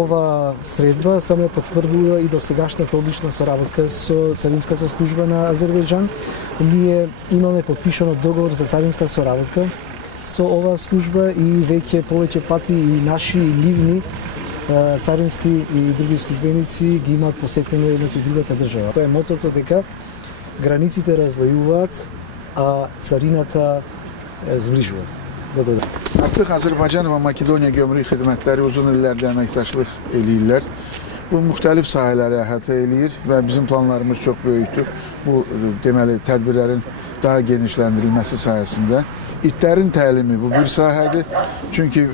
ова средба само потврдува и досегашната одлична соработка со Царинската служба на Азербејџан. Ние имаме подпишано договор за царинска соработка со оваа служба и веќе повеќе пати и наши и ливни царински и други службеници ги имаат посетено едната и другата држава. Тоа е мотото дека границите разлојуваат, а царината zbliżyło. Artıq Azərbaycan və Makedoniya gömrük xidmətləri uzun illərdir əməkdaşlıq eləyirlər. Bu müxtəlif sahələri əhatə eləyir və bizim planlarımız çox böyükdür. Bu deməli tədbirlərin daha genişləndirilməsi sayəsində. İtlərin təlimi bu bir sahədir. Çünki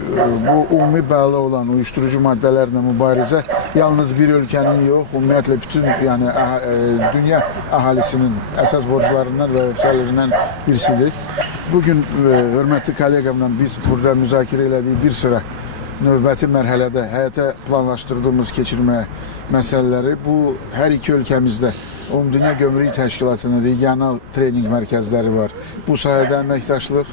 bu ümumi bəla olan uyuşturucu maddələrlə mübarizə yalnız bir ölkənin yox, ümumiyyətlə bütün yəni dünya əhalisinin əsas borclarından və vəsailərindən birisidir. Bugün hörmətli kolleqamla biz burada müzakirə elədik bir sıra növbəti mərhələdə həyata planlaşdırdığımız keçirmə məsələləri bu hər iki ölkəmizdə Ümumdünya Gömrük Təşkilatının regional trening mərkəzləri var. Bu sahədə əməkdaşlıq